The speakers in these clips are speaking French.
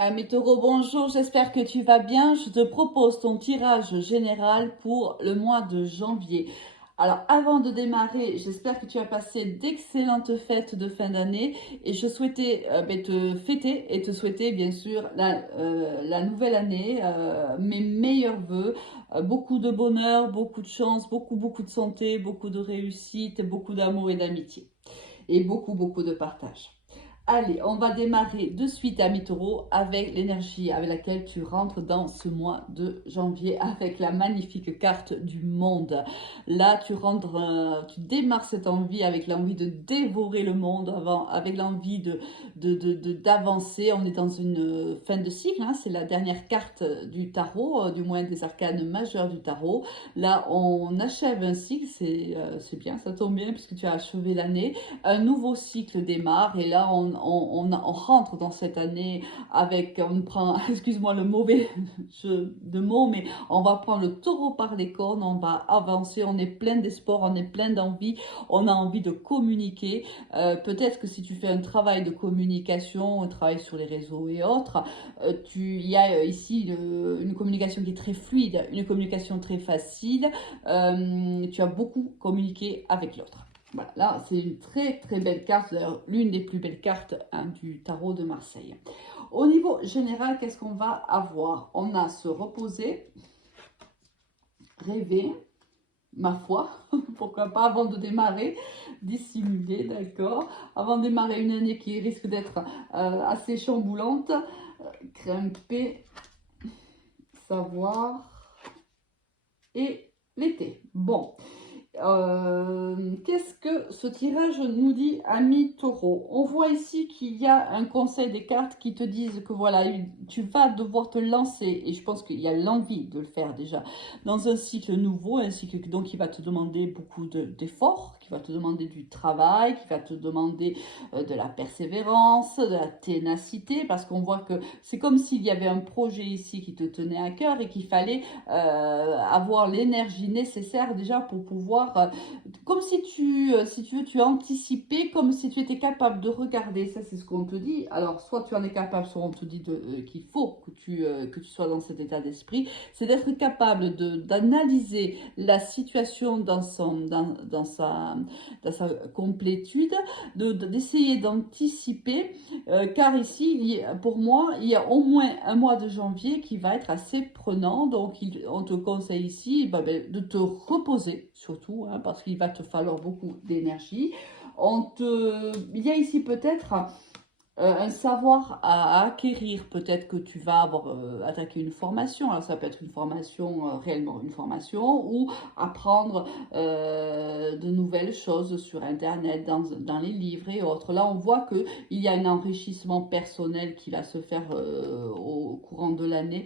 Mes taureaux, bonjour, j'espère que tu vas bien. Je te propose ton tirage général pour le mois de janvier. Alors, avant de démarrer, j'espère que tu as passé d'excellentes fêtes de fin d'année et je souhaitais te fêter et te souhaiter bien sûr la nouvelle année, mes meilleurs vœux, beaucoup de bonheur, beaucoup de chance, beaucoup de santé, beaucoup de réussite, beaucoup d'amour et d'amitié et beaucoup de partage. Allez, on va démarrer de suite à mi-taureau avec l'énergie avec laquelle tu rentres dans ce mois de janvier avec la magnifique carte du monde. Là, tu rentres, tu démarres cette envie avec l'envie de dévorer le monde, avec l'envie d'avancer. On est dans une fin de cycle, hein, c'est la dernière carte du tarot, du moins des arcanes majeures du tarot. Là, on achève un cycle, c'est bien, ça tombe bien puisque tu as achevé l'année. Un nouveau cycle démarre et là on rentre dans cette année avec, on prend, excuse-moi le mauvais jeu de mots, mais on va prendre le taureau par les cornes, on va avancer, on est plein d'espoir, on est plein d'envie, on a envie de communiquer. Peut-être que si tu fais un travail de communication, un travail sur les réseaux et autres, il y a ici une communication qui est très fluide, une communication très facile, tu as beaucoup communiqué avec l'autre. Voilà, là, c'est une très belle carte, d'ailleurs l'une des plus belles cartes hein, du tarot de Marseille. Au niveau général, qu'est-ce qu'on va avoir? On a se reposer, rêver, ma foi, pourquoi pas avant de démarrer, dissimuler, d'accord? Avant de démarrer une année qui risque d'être assez chamboulante, grimper, savoir et l'été. Bon. Qu'est-ce que ce tirage nous dit, ami taureau? On voit ici qu'il y a un conseil des cartes qui te disent que voilà, tu vas devoir te lancer, et je pense qu'il y a l'envie de le faire déjà, dans un cycle nouveau, un cycle donc qui va te demander beaucoup d'efforts, qui va te demander du travail, qui va te demander de la persévérance, de la ténacité, parce qu'on voit que c'est comme s'il y avait un projet ici qui te tenait à cœur et qu'il fallait avoir l'énergie nécessaire déjà pour pouvoir, comme si tu veux, tu anticipais, comme si tu étais capable de regarder, ça c'est ce qu'on te dit, alors soit tu en es capable, soit on te dit qu'il faut que tu sois dans cet état d'esprit, c'est d'être capable d'analyser la situation dans sa complétude, d'essayer d'anticiper, car ici, pour moi, il y a au moins un mois de janvier qui va être assez prenant. Donc, on te conseille ici de te reposer, surtout, hein, parce qu'il va te falloir beaucoup d'énergie. Il y a ici peut-être un savoir à acquérir, peut-être que tu vas avoir attaqué une formation, alors ça peut être une formation, réellement une formation, ou apprendre de nouvelles choses sur Internet, dans les livres et autres. Là, on voit qu'il y a un enrichissement personnel qui va se faire au courant de l'année,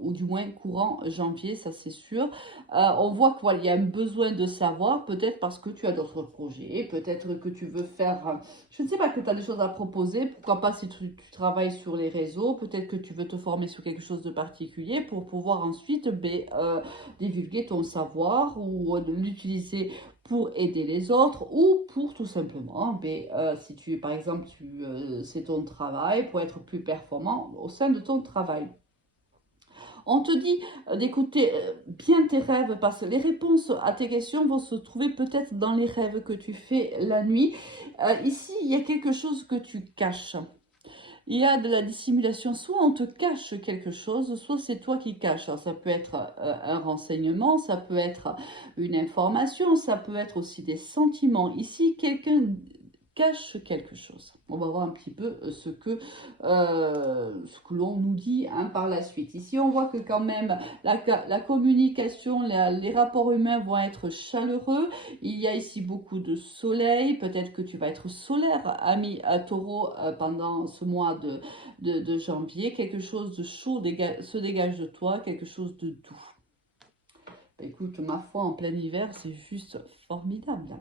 ou du moins courant janvier, ça c'est sûr. On voit qu'il voilà, y a un besoin de savoir, peut-être parce que tu as d'autres projets, peut-être que tu veux faire je ne sais pas que tu as des choses à proposer. Pourquoi pas si tu travailles sur les réseaux, peut-être que tu veux te former sur quelque chose de particulier pour pouvoir ensuite divulguer ton savoir ou l'utiliser pour aider les autres ou pour tout simplement, si tu, par exemple, c'est ton travail, pour être plus performant au sein de ton travail. On te dit d'écouter bien tes rêves parce que les réponses à tes questions vont se trouver peut-être dans les rêves que tu fais la nuit. Ici, il y a quelque chose que tu caches. Il y a de la dissimulation, soit on te cache quelque chose, soit c'est toi qui caches. Alors, ça peut être un renseignement, ça peut être une information, ça peut être aussi des sentiments. Ici, quelqu'un cache quelque chose. On va voir un petit peu ce que l'on nous dit hein, par la suite. Ici, on voit que quand même la communication, les rapports humains vont être chaleureux. Il y a ici beaucoup de soleil. Peut-être que tu vas être solaire, ami à taureau, pendant ce mois de janvier. Quelque chose de chaud se dégage de toi, quelque chose de doux. Écoute, ma foi, en plein hiver, c'est juste formidable.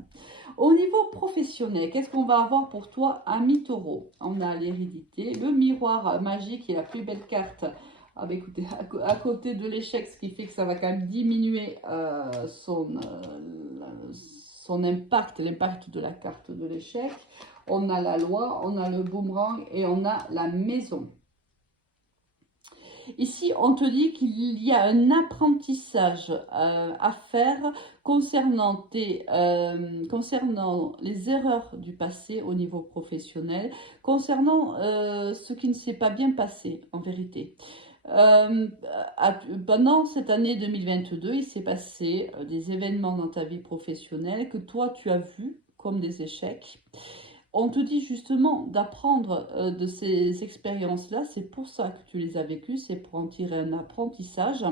Au niveau professionnel, qu'est-ce qu'on va avoir pour toi, ami taureau? On a l'hérédité, le miroir magique qui est la plus belle carte. Ah bah écoutez, à côté de l'échec, ce qui fait que ça va quand même diminuer son impact, l'impact de la carte de l'échec. On a la loi, on a le boomerang et on a la maison. Ici, on te dit qu'il y a un apprentissage à faire concernant les erreurs du passé au niveau professionnel, concernant ce qui ne s'est pas bien passé en vérité. Euh, Pendant cette année 2022, il s'est passé des événements dans ta vie professionnelle que toi tu as vus comme des échecs. On te dit justement d'apprendre de ces expériences-là, c'est pour ça que tu les as vécues, c'est pour en tirer un apprentissage.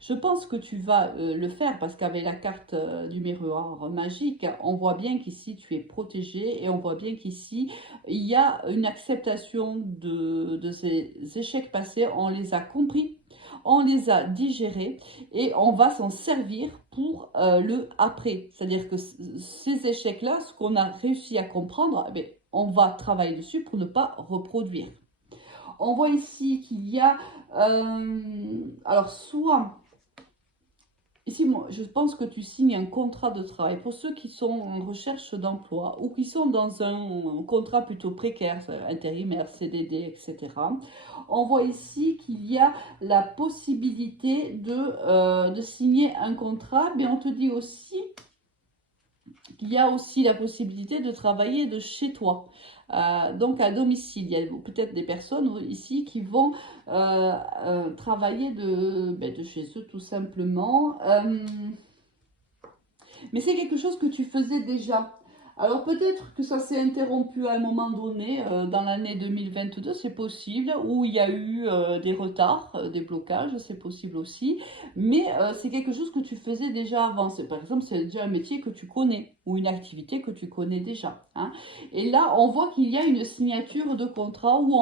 Je pense que tu vas le faire parce qu'avec la carte du miroir magique, on voit bien qu'ici tu es protégé et on voit bien qu'ici il y a une acceptation de ces échecs passés, on les a compris. On les a digérés et on va s'en servir pour le après. C'est-à-dire que ces échecs-là, ce qu'on a réussi à comprendre, eh bien, on va travailler dessus pour ne pas reproduire. On voit ici qu'il y a, alors soit, ici moi, je pense que tu signes un contrat de travail pour ceux qui sont en recherche d'emploi ou qui sont dans un contrat plutôt précaire, intérimaire, CDD, etc. On voit ici qu'il y a la possibilité de signer un contrat, mais on te dit aussi qu'il y a aussi la possibilité de travailler de chez toi. Donc à domicile, il y a peut-être des personnes ici qui vont travailler de chez eux tout simplement. Mais c'est quelque chose que tu faisais déjà. Alors peut-être que ça s'est interrompu à un moment donné dans l'année 2022, c'est possible, où il y a eu des retards, des blocages, c'est possible aussi. Mais c'est quelque chose que tu faisais déjà avant. Par exemple, c'est déjà un métier que tu connais ou une activité que tu connais déjà, hein. Et là, on voit qu'il y a une signature de contrat où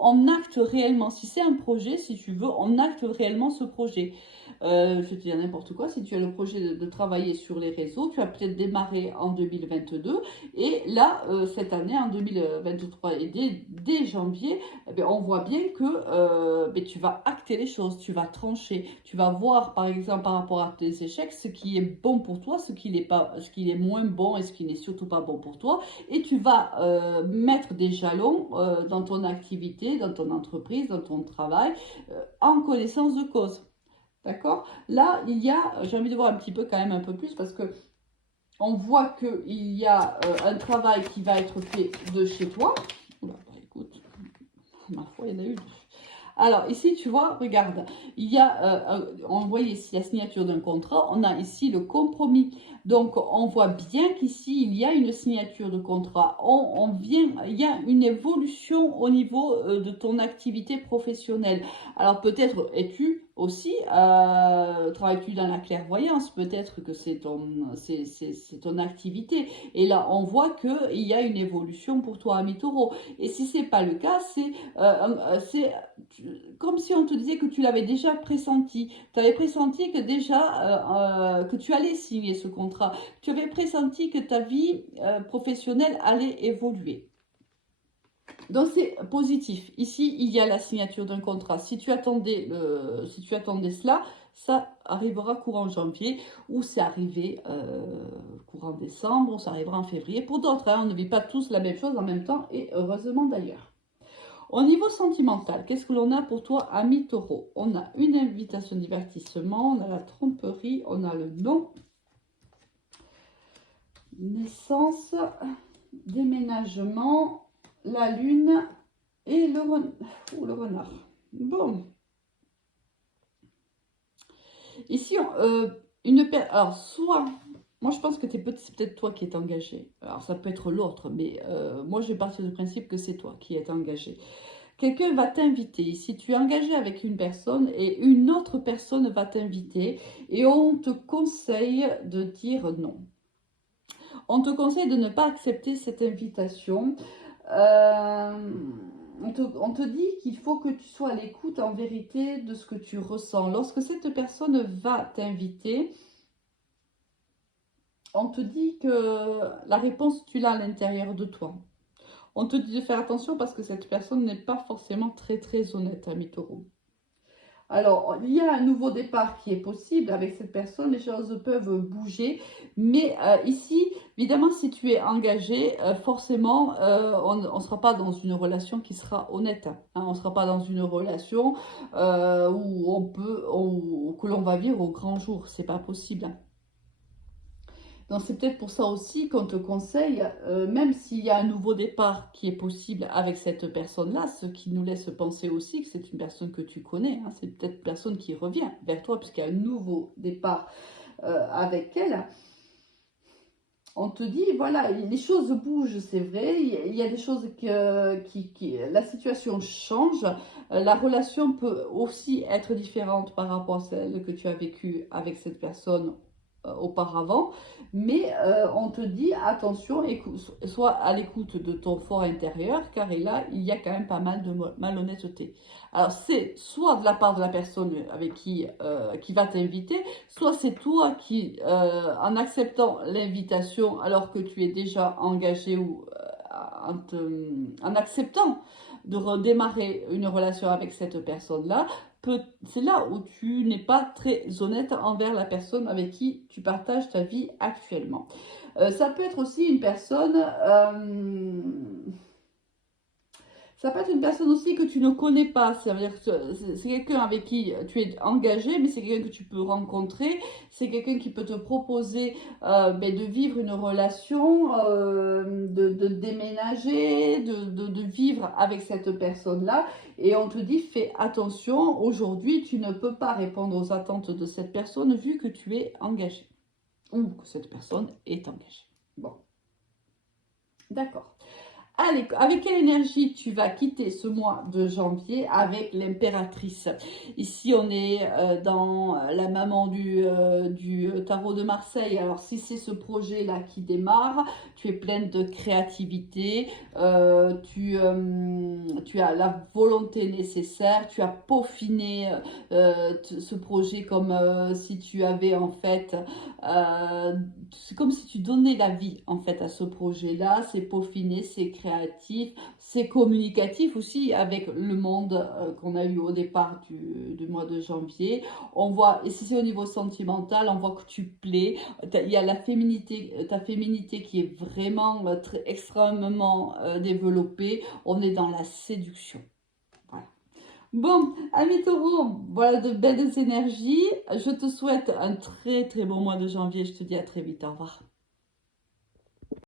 on acte réellement. Si c'est un projet, si tu veux, on acte réellement ce projet. Je te dis n'importe quoi, si tu as le projet de travailler sur les réseaux, tu as peut-être démarré en 2022 et là, cette année, en 2023 et dès janvier, eh bien, on voit bien que tu vas acter les choses, tu vas trancher, tu vas voir par exemple par rapport à tes échecs ce qui est bon pour toi, ce qui n'est pas, ce qui est moins bon et ce qui n'est surtout pas bon pour toi et tu vas mettre des jalons dans ton activité, dans ton entreprise, dans ton travail en connaissance de cause. D'accord? Là, il y a, j'ai envie de voir un petit peu quand même un peu plus parce que on voit qu'il y a un travail qui va être fait de chez toi. Oula, bah, écoute, ma foi, il y en a eu. Alors ici, tu vois, regarde, il y a, on voit ici la signature d'un contrat, on a ici le compromis. Donc on voit bien qu'ici, il y a une signature de contrat. Il y a une évolution au niveau de ton activité professionnelle. Alors peut-être es-tu aussi, travailles-tu dans la clairvoyance, peut-être que c'est ton activité. Et là, on voit qu'il y a une évolution pour toi, ami Taureau. Et si ce n'est pas le cas, c'est comme si on te disait que tu l'avais déjà pressenti. Tu avais pressenti que déjà que tu allais signer ce contrat. Tu avais pressenti que ta vie professionnelle allait évoluer. Donc c'est positif. Ici, il y a la signature d'un contrat. Si tu attendais cela, ça arrivera courant janvier ou c'est arrivé courant décembre ou ça arrivera en février. Pour d'autres, hein, on ne vit pas tous la même chose en même temps et heureusement d'ailleurs. Au niveau sentimental, qu'est-ce que l'on a pour toi, ami Taureau? On a une invitation de divertissement, on a la tromperie, on a le non, naissance, déménagement, la lune et le renard. Bon. Ici, alors soit, moi je pense que c'est peut-être toi qui es engagé. Alors ça peut être l'autre, mais moi je vais partir du principe que c'est toi qui es engagé. Quelqu'un va t'inviter. Si tu es engagé avec une personne et une autre personne va t'inviter et on te conseille de dire non. On te conseille de ne pas accepter cette invitation. On te dit qu'il faut que tu sois à l'écoute en vérité de ce que tu ressens. Lorsque cette personne va t'inviter, on te dit que la réponse, tu l'as à l'intérieur de toi. On te dit de faire attention parce que cette personne n'est pas forcément très honnête, ami Taureau. Alors, il y a un nouveau départ qui est possible avec cette personne, les choses peuvent bouger, mais ici, évidemment, si tu es engagé, forcément, on ne sera pas dans une relation qui sera honnête, hein. On ne sera pas dans une relation où que l'on va vivre au grand jour, c'est pas possible. Donc c'est peut-être pour ça aussi qu'on te conseille, même s'il y a un nouveau départ qui est possible avec cette personne-là, ce qui nous laisse penser aussi que c'est une personne que tu connais, hein, c'est peut-être une personne qui revient vers toi puisqu'il y a un nouveau départ avec elle. On te dit, voilà, les choses bougent, c'est vrai, il y a des choses la situation change, la relation peut aussi être différente par rapport à celle que tu as vécue avec cette personne auparavant, mais on te dit attention, écoute, sois à l'écoute de ton fort intérieur, car là, il y a quand même pas mal de malhonnêteté. Alors, c'est soit de la part de la personne avec qui va t'inviter, soit c'est toi qui, en acceptant l'invitation alors que tu es déjà engagé ou en acceptant de redémarrer une relation avec cette personne-là, c'est là où tu n'es pas très honnête envers la personne avec qui tu partages ta vie actuellement. Ça peut être aussi une personne... ça peut être une personne aussi que tu ne connais pas, c'est-à-dire que c'est quelqu'un avec qui tu es engagé, mais c'est quelqu'un que tu peux rencontrer, c'est quelqu'un qui peut te proposer de vivre une relation, de déménager, de vivre avec cette personne-là, et on te dit fais attention, aujourd'hui tu ne peux pas répondre aux attentes de cette personne vu que tu es engagé, ou que cette personne est engagée. Bon, d'accord. Allez, avec quelle énergie tu vas quitter ce mois de janvier avec l'impératrice? Ici, on est dans la maman du tarot de Marseille. Alors, si c'est ce projet-là qui démarre, tu es pleine de créativité, tu as la volonté nécessaire, tu as peaufiné ce projet comme si tu avais en fait c'est comme si tu donnais la vie en fait à ce projet-là, c'est peaufiné, c'est créatif, c'est communicatif aussi avec le monde qu'on a eu au départ du mois de janvier. On voit, et si c'est au niveau sentimental, on voit que tu plais, il y a la féminité, ta féminité qui est vraiment extrêmement développée, on est dans la séduction. Voilà. Bon, amis taureaux, voilà de belles énergies. Je te souhaite un très très bon mois de janvier. Je te dis à très vite. Au revoir.